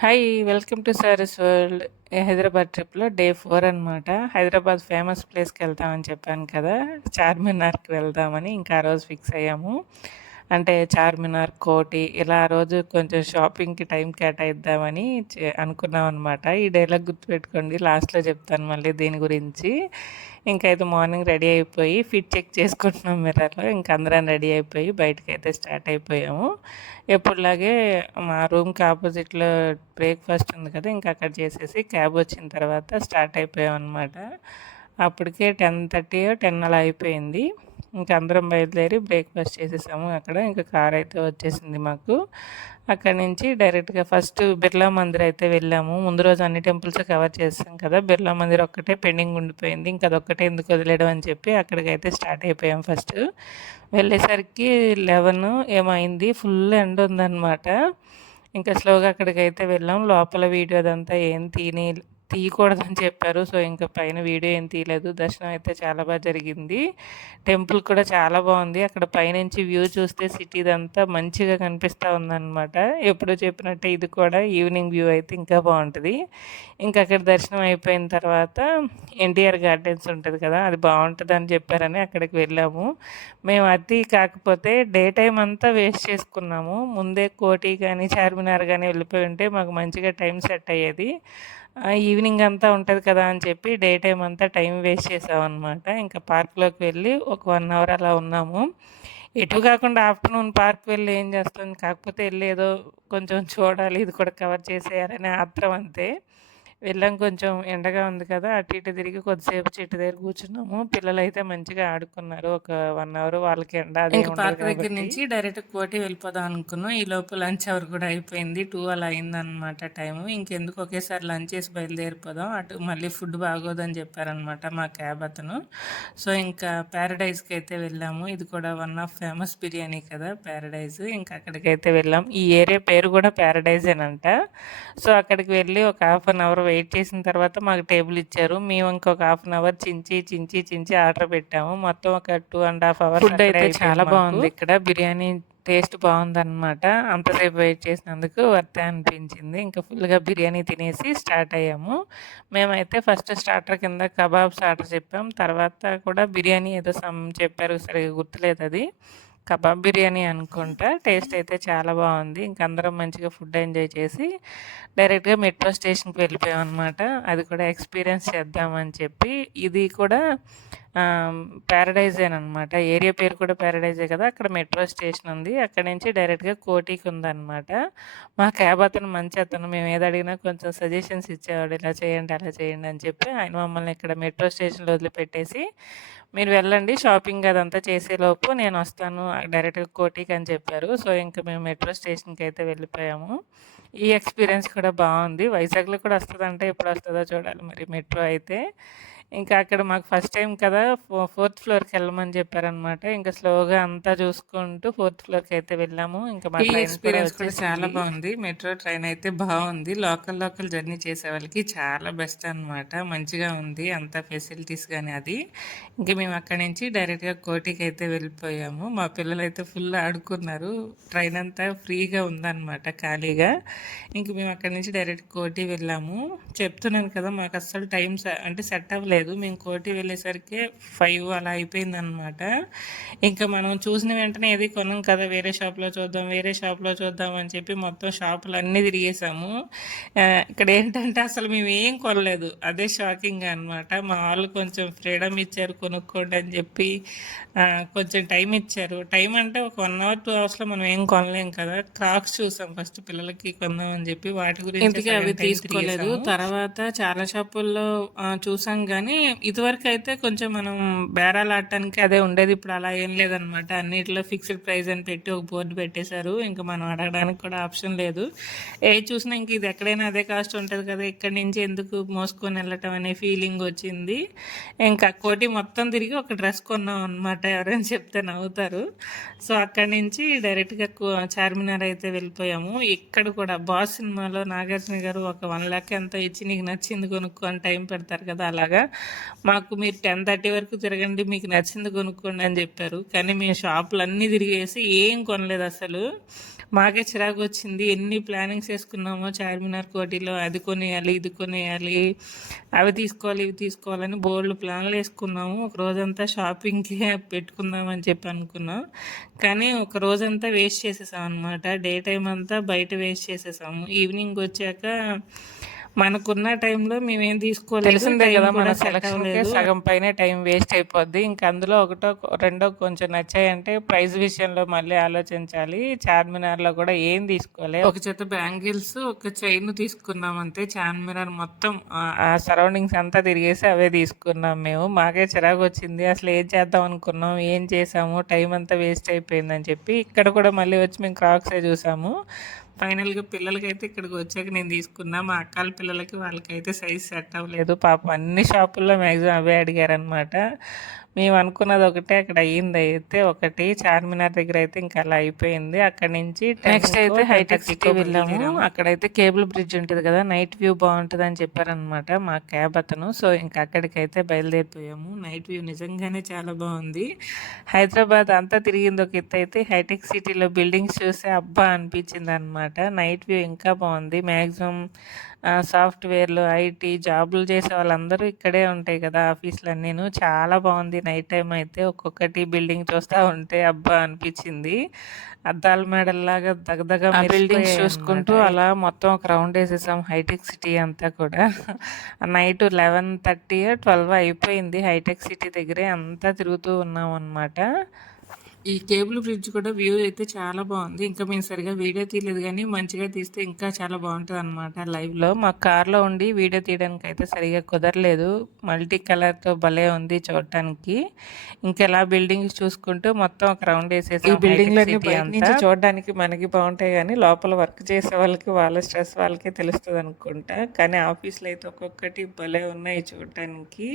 Hi! Welcome to saris world. Hyderabad ట్రిప్‌లో day 4 అనమాట. Hyderabad famous ప్లేస్‌కెళ్తామని చెప్పాను కదా! చార్మినార్‌కి వెళ్దామని ఇంకా ఆ రోజు ఫిక్స్ అయ్యాము. అంటే చార్మినార్, కోటి ఇలా ఆ రోజు కొంచెం షాపింగ్‌కి టైం కేటాయిద్దామని అనుకున్నామనమాట. ఈ డైలాగ్ గుర్తుపెట్టుకోండి. లాస్ట్‌లో చెప్తాను మళ్ళీ దీని గురించి. ఇంకైతే మార్నింగ్ రెడీ అయిపోయి ఫిట్ చెక్ చేసుకుంటున్నాం మిర్రర్‌లో. ఇంక అందరం రెడీ అయిపోయి బయటకైతే స్టార్ట్ అయిపోయాము. ఎప్పుడులాగే మా రూమ్‌కి అపోజిట్‌లో బ్రేక్‌ఫాస్ట్ ఉంది కదా! ఇంక అక్కడ చేసేసి క్యాబ్ వచ్చిన తర్వాత స్టార్ట్ అయిపోయామనమాట. అప్పటికే 10:30 10 అలా అయిపోయింది. ఇంక అందరం బయలుదేరి బ్రేక్‌ఫాస్ట్ చేసేసాము అక్కడ. ఇంక కారైతే వచ్చేసింది మాకు. అక్కడి నుంచి డైరెక్ట్‌గా ఫస్ట్ బిర్లా మందిర్ అయితే వెళ్ళాము. ముందు రోజు అన్ని టెంపుల్స్ కవర్ చేసాం కదా! బిర్లా మందిర్ ఒక్కటే పెండింగ్ ఉండిపోయింది. ఇంక అదొక్కటే ఎందుకు వదిలేయడం అని చెప్పి అక్కడికైతే స్టార్ట్ అయిపోయాం ఫస్ట్. వెళ్ళేసరికి 11 ఏమో అయింది. ఫుల్ ఎండ ఉందనమాట. ఇంకా స్లోగా అక్కడికైతే వెళ్ళాం. లోపల వీడియో అదంతా ఏం తీయకూడదని చెప్పారు. సో, ఇంక పైన వీడియో ఏం తీయలేదు. దర్శనం అయితే చాలా జరిగింది. టెంపుల్ కూడా చాలా బాగుంది. అక్కడ పైనుంచి వ్యూ చూస్తే సిటీదంతా మంచిగా కనిపిస్తా ఉందనమాట. ఎప్పుడో చెప్పినట్టే ఇది కూడా ఈవినింగ్ వ్యూ అయితే ఇంకా బాగుంటది. ఇంకా అక్కడ దర్శనం అయిపోయిన తర్వాత ఎన్టీఆర్ గార్డెన్స్ ఉంటది కదా! అది బాగుంటదని చెప్పారని అక్కడికి వెళ్ళాము. మేము అది కాకపోతే డే టైమ్ అంతా వేస్ట్ చేసుకున్నాము. ముందే కోటి గాని, చార్మినార్ గాని వెళ్ళిపోయి ఉంటే మాకు మంచిగా టైం సెట్ అయ్యేది. ఈవినింగ్ అంతా ఉంటది కదా అని చెప్పి డే టైమ్ అంతా టైం వేస్ట్ చేసామనమాట. ఇంకా పార్క్‌లోకి వెళ్ళి ఒక 1 అవర్ అలా ఉన్నాము. ఎటు కాకుండా ఆఫ్టర్‌నూన్ పార్క్ వెళ్ళి ఏం చేస్తాం, కాకపోతే ఎళ్లి ఏదో కొంచెం చూడాలి, ఇది కూడా కవర్ చేసేయాలనే ఆత్రం అంతే. వెళ్ళాం, కొంచెం ఎండగా ఉంది కదా! అటు ఇటు తిరిగి కొద్దిసేపు చెట్టు దగ్గర కూర్చున్నాము. పిల్లలైతే మంచిగా ఆడుకున్నారు. ఒక 1 అవర్ వాళ్ళకి ఎండ అదేం ఉండదు పార్క్ దగ్గర కాబట్టి. నుంచి డైరెక్ట్ కోటి వెళ్ళిపోదాం అనుకున్నాం. ఈలోపు లంచ్ అవర్ కూడా అయిపోయింది. 2 అలా అయిందనమాట టైము. ఇంకెందుకు ఒకేసారి లంచ్ చేసి బయలుదేరిపోదాం. అటు మళ్ళీ ఫుడ్ బాగోదని చెప్పారనమాట మా క్యాబ్ అతను. సో, ఇంకా ప్యారడైజ్‌కి అయితే వెళ్ళాము. ఇది కూడా వన్ ఆఫ్ ఫేమస్ బిర్యానీ కదా! ప్యారడైజ్. ఇంకా అక్కడికైతే వెళ్ళాం. ఈ ఏరియా పేరు కూడా ప్యారడైజేనంట. సో, అక్కడికి వెళ్ళి ఒక హాఫ్ అన్ అవర్ వెయిట్ చేసిన తర్వాత మాకు టేబుల్ ఇచ్చారు. మేము ఇంకొక హాఫ్ అన్ అవర్ చించి ఆర్డర్ పెట్టాము. మొత్తం ఒక 2½ అవర్స్ ఫుడ్ అయితే చాలా బాగుంది ఇక్కడ. బిర్యానీ టేస్ట్ బాగుందనమాట. అంతసేపు వెయిట్ చేసినందుకు వర్తే అనిపించింది. ఇంకా ఫుల్‌గా బిర్యానీ తినేసి స్టార్ట్ అయ్యాము. మేమైతే ఫస్ట్ స్టార్టర్ కింద కబాబ్స్ ఆర్డర్ చెప్పాం. తర్వాత కూడా బిర్యానీ ఏదో చెప్పారు, సరిగ్గా గుర్తులేదది. కబాబ్ బిర్యానీ అనుకుంటా. టేస్ట్ అయితే చాలా బాగుంది. ఇంక అందరం మంచిగా ఫుడ్ ఎంజాయ్ చేసి డైరెక్ట్‌గా మెట్రో స్టేషన్‌కి వెళ్ళిపోయామనమాట. అది కూడా ఎక్స్‌పీరియన్స్ చేద్దామని చెప్పి. ఇది కూడా ప్యారడైజేననమాట. ఏరియా పేరు కూడా ప్యారడైజే కదా! అక్కడ మెట్రో స్టేషన్ ఉంది. అక్కడి నుంచి డైరెక్ట్‌గా కోటికి ఉందనమాట. మా క్యాబ్ అతను మంచి అతను. మేము ఏది అడిగినా కొంచెం సజెషన్స్ ఇచ్చేవాడు. ఇలా చేయండి, అలా చేయండి అని చెప్పి. ఆయన మమ్మల్ని ఇక్కడ మెట్రో స్టేషన్‌లో వదిలిపెట్టేసి, మీరు వెళ్ళండి, షాపింగ్ అదంతా చేసేలోపు నేనొస్తాను డైరెక్ట్‌గా కోటికి అని చెప్పారు. సో, ఇంక మేము మెట్రో స్టేషన్‌కి అయితే వెళ్ళిపోయాము. ఈ ఎక్స్‌పీరియన్స్ కూడా బావుంది. వైజాగ్‌లో కూడా వస్తదంట. ఎప్పుడొస్తదో చూడాలి మరి మెట్రో అయితే. ఇంకా అక్కడ మాకు ఫస్ట్ టైమ్ కదా! ఫోర్త్ ఫ్లోర్‌కెళ్ళమని చెప్పారనమాట. ఇంకా స్లోగా అంతా చూసుకుంటూ ఫోర్త్ ఫ్లోర్‌కయితే వెళ్ళాము. ఇంకా మా ట్రైన్ ఎక్స్‌పీరియన్స్ కూడా చాలా బావుంది. మెట్రో ట్రైన్ అయితే బావుంది. లోకల్ జర్నీ చేసేవాళ్ళకి చాలా బెస్ట్ అనమాట. మంచిగా ఉంది. అంతా ఫెసిలిటీస్ గాని అది. ఇంక మేము అక్కడి నుంచి డైరెక్ట్‌గా కోటికైతే వెళ్ళిపోయాము. మా పిల్లలైతే ఫుల్ ఆడుకున్నారు. ట్రైన్ అంతా ఫ్రీగా ఉందనమాట, ఖాళీగా. ఇంక మేము అక్కడి నుంచి డైరెక్ట్ కోటి వెళ్ళాము. చెప్తున్నాను కదా! మాకు అస్సలు టైం అంటే సెట్ అవ్వలేదు. మేము కోటి వెళ్ళేసరికి 5 అలా అయిపోయిందనమాట. ఇంకా మనం చూసిన వెంటనే ఏది కొనం కదా! వేరే షాప్‌లో చూద్దాం అని చెప్పి మొత్తం షాపులన్నీ తిరిగేసాము. ఇక్కడ ఏంటంటే అసలు మేమేం కొనలేదు. అదే షాకింగ్ అనమాట. మా వాళ్ళు కొంచెం ఫ్రీడమ్ ఇచ్చారు, కొనుక్కోండి అని చెప్పి. కొంచెం టైం ఇచ్చారు. టైం అంటే ఒక 1 అవర్ 2 అవర్స్‌లో మనం ఏం కొనలేం కదా! క్రాక్స్ చూసాం ఫస్ట్ పిల్లలకి కొందాం అని చెప్పి. వాటి గురించి ఇంతకీ అవి తీసుకోలేదు. తర్వాత చాలా షాపుల్లో చూసాం గానీ, ఇదివరకైతే కొంచెం మనం బేరాలాడటానికి అదే ఉండేది. ఇప్పుడు అలా ఏం లేదనమాట. అన్నిట్లో ఫిక్స్డ్ ప్రైస్ అని పెట్టి ఒక బోర్డు పెట్టేశారు. ఇంక మనం అడగడానికి కూడా ఆప్షన్ లేదు. ఏది చూసినా ఇంక ఇది ఎక్కడైనా అదే కాస్ట్ ఉంటది కదా! ఇక్కడి నుంచి ఎందుకు మోసుకొని వెళ్ళటం అనే ఫీలింగ్ వచ్చింది. ఇంకా కోటి మొత్తం తిరిగి ఒక డ్రెస్ కొన్నాం అనమాట. ఎవరైనా చెప్తే నవ్వుతారు. సో, అక్కడి నుంచి డైరెక్ట్‌గా చార్మినార్ అయితే వెళ్ళిపోయాము. ఇక్కడ కూడా 'బాస్' సినిమాలో నాగార్జున గారు ఒక 1,00,000 ఎంతో ఇచ్చి నీకు నచ్చింది కొనుక్కో అని టైం పెడతారు కదా! అలాగా మాకు మీరు 10:30 వరకు తిరగండి, మీకు నచ్చింది కొనుక్కోండి అని చెప్పారు. కానీ మేము షాపులన్నీ తిరిగేసి ఏం కొనలేదు అసలు. మాకే చిరాకు వచ్చింది. ఎన్ని ప్లానింగ్స్ వేసుకున్నామో చార్మినార్ కోటిలో, అది కొనేయాలి, ఇది కొనేయాలి, అవి తీసుకోవాలి, ఇవి తీసుకోవాలని బోల్డ్ ప్లాన్లు వేసుకున్నాము. ఒక రోజంతా షాపింగ్కే పెట్టుకుందామని చెప్పి అనుకున్నాం. కానీ ఒక రోజంతా వేస్ట్ చేసేసాం అనమాట. డే టైం అంతా బయట వేస్ట్ చేసేసాము. ఈవినింగ్ వచ్చాక మనకున్న టైంలో మేమేం తీసుకోలేదు. తెలిసిందే కదా, మన సెలక్షన్కే సగం పైనే టైం వేస్ట్ అయిపోద్ది. ఇంకా అందులో ఒకటో రెండో కొంచెం నచ్చాయంటే ప్రైస్ విషయంలో మళ్ళీ ఆలోచించాలి. చార్మినార్లో కూడా ఏం తీసుకోలేదు. ఒక చేత బ్యాంగిల్స్, ఒక చైన్ తీసుకున్నాం అంతే. చార్మినార్ మొత్తం ఆ సరౌండింగ్స్ అంతా తిరిగేసి అవే తీసుకున్నాం మేము. మాకే చిరాకు వచ్చింది. అసలు ఏం చేద్దాం అనుకున్నాం, ఏం చేసాము, టైం అంతా వేస్ట్ అయిపోయిందని చెప్పి ఇక్కడ కూడా మళ్ళీ వచ్చి మేము క్రాక్సే చూసాము. ఫైనల్గా పిల్లలకైతే ఇక్కడికి వచ్చాక నేను తీసుకున్నా. మా అక్కల పిల్లలకి వాళ్ళకైతే సైజ్ సెట్ అవ్వలేదు. పాపం అన్ని షాపుల్లో మ్యాక్సిమం అవే అడిగారనమాట. మేము అనుకున్నది ఒకటే, అక్కడ అయ్యింది అయితే ఒకటి. చార్మినార్ దగ్గర అయితే ఇంకా అలా అయిపోయింది. అక్కడి నుంచి నెక్స్ట్ అయితే హైటెక్ సిటీ వెళ్ళాము. అక్కడైతే కేబుల్ బ్రిడ్జ్ ఉంటుంది కదా, నైట్ వ్యూ బాగుంటుంది అని చెప్పారనమాట మా క్యాబ్ అతను. సో ఇంకా అక్కడికైతే బయలుదేరిపోయాము. నైట్ వ్యూ నిజంగానే చాలా బాగుంది. హైదరాబాద్ అంతా తిరిగింది ఒక ఎత్తు అయితే, హైటెక్ సిటీలో బిల్డింగ్స్ చూస్తే అబ్బా అనిపించింది అనమాట. నైట్ వ్యూ ఇంకా బాగుంది. మ్యాక్సిమం సాఫ్ట్వేర్లు, ఐటీ జాబులు చేసే వాళ్ళందరూ ఇక్కడే ఉంటాయి కదా ఆఫీసులన్నీను. చాలా బాగుంది నైట్ టైం అయితే. ఒక్కొక్కటి బిల్డింగ్ చూస్తూ ఉంటే అబ్బా అనిపించింది. అద్దాల మేడల్లాగా దగదగ బిల్డింగ్స్ చూసుకుంటూ అలా మొత్తం ఒక రౌండ్ వేసేసాం హైటెక్ సిటీ అంతా కూడా. నైట్ 11:30 12 అయిపోయింది. హైటెక్ సిటీ దగ్గరే అంతా తిరుగుతూ ఉన్నాం అనమాట. ఈ కేబుల్ బ్రిడ్జ్ కూడా వ్యూ అయితే చాలా బాగుంది. ఇంకా మేము సరిగా వీడియో తీయలేదు, కానీ మంచిగా తీస్తే ఇంకా చాలా బాగుంటుంది అనమాట లైవ్లో. మా కార్లో ఉండి వీడియో తీయడానికి అయితే సరిగా కుదరలేదు. మల్టీ కలర్తో భలే ఉంది చూడటానికి. ఇంకెలా బిల్డింగ్స్ చూసుకుంటూ మొత్తం ఒక రౌండ్ వేసేసి, ఈ బిల్డింగ్లన్నీ బయట నుంచి చూడడానికి మనకి బాగుంటాయి, కానీ లోపల వర్క్ చేసే వాళ్ళకి వాళ్ళ స్ట్రెస్ వాళ్ళకే తెలుస్తుంది అనుకుంటా. కానీ ఆఫీస్లో అయితే ఒక్కొక్కటి భలే ఉన్నాయి చూడటానికి.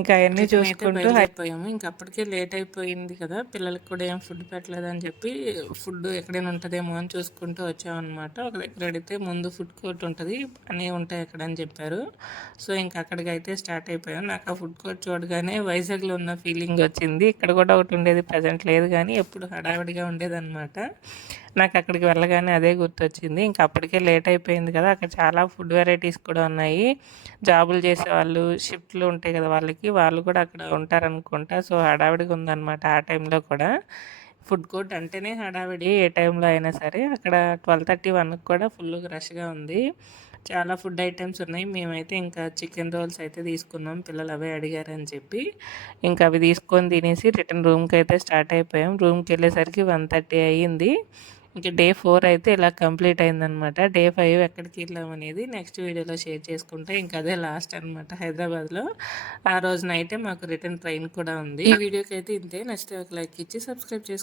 ఇంకా అవన్నీ చూసుకుంటూ అయిపోయాము. ఇంకా అప్పటికే లేట్ అయిపోయింది కదా, పిల్లలకి కూడా ఏం ఫుడ్ పెట్టలేదని చెప్పి ఫుడ్ ఎక్కడైనా ఉంటుందేమో అని చూసుకుంటూ వచ్చామన్నమాట. ఒక దగ్గర అడిగితే ముందు ఫుడ్ కోర్ట్ ఉంటుంది, అన్నీ ఉంటాయి అక్కడ అని చెప్పారు. సో ఇంకా అక్కడికి అయితే స్టార్ట్ అయిపోయాం. నాకు ఆ ఫుడ్ కోర్ట్ చూడగానే వైజాగ్లో ఉన్న ఫీలింగ్ వచ్చింది. ఇక్కడ కూడా ఒకటి ఉండేది, ప్రజెంట్ లేదు కానీ ఎప్పుడు హడావిడిగా ఉండేదన్నమాట. నాకు అక్కడికి వెళ్ళగానే అదే గుర్తొచ్చింది. ఇంకా అప్పటికే లేట్ అయిపోయింది కదా, అక్కడ చాలా ఫుడ్ వెరైటీస్ కూడా ఉన్నాయి. జాబులు చేసే వాళ్ళు, షిఫ్ట్లు ఉంటాయి కదా వాళ్ళకి, వాళ్ళు కూడా అక్కడ ఉంటారనుకుంటా. సో హడావిడిగా ఉందన్నమాట ఆ టైంలో కూడా. ఫుడ్ కోర్ట్ అంటేనే హడావిడి, ఏ టైంలో అయినా సరే. అక్కడ 12:31 కూడా ఫుల్గా రష్గా ఉంది. చాలా ఫుడ్ ఐటమ్స్ ఉన్నాయి. మేమైతే ఇంకా చికెన్ రోల్స్ అయితే తీసుకున్నాం, పిల్లలు అవే అడిగారని చెప్పి. ఇంకా అవి తీసుకొని తినేసి రిటర్న్ రూమ్కి అయితే స్టార్ట్ అయిపోయాం. రూమ్కి వెళ్ళేసరికి 1:30 అయ్యింది. ఇంకా డే 4 అయితే ఇలా కంప్లీట్ అయిందనమాట. డే 5 ఎక్కడికి వెళ్ళామనేది నెక్స్ట్ వీడియోలో షేర్ చేసుకుంటే, ఇంకా అదే లాస్ట్ అనమాట హైదరాబాద్లో. ఆ రోజు నైటే మాకు రిటర్న్ ట్రైన్ కూడా ఉంది. ఈ వీడియోకి అయితే ఇంతే. నచ్చితే ఒక లైక్ ఇచ్చి సబ్స్క్రైబ్ చేసుకోండి.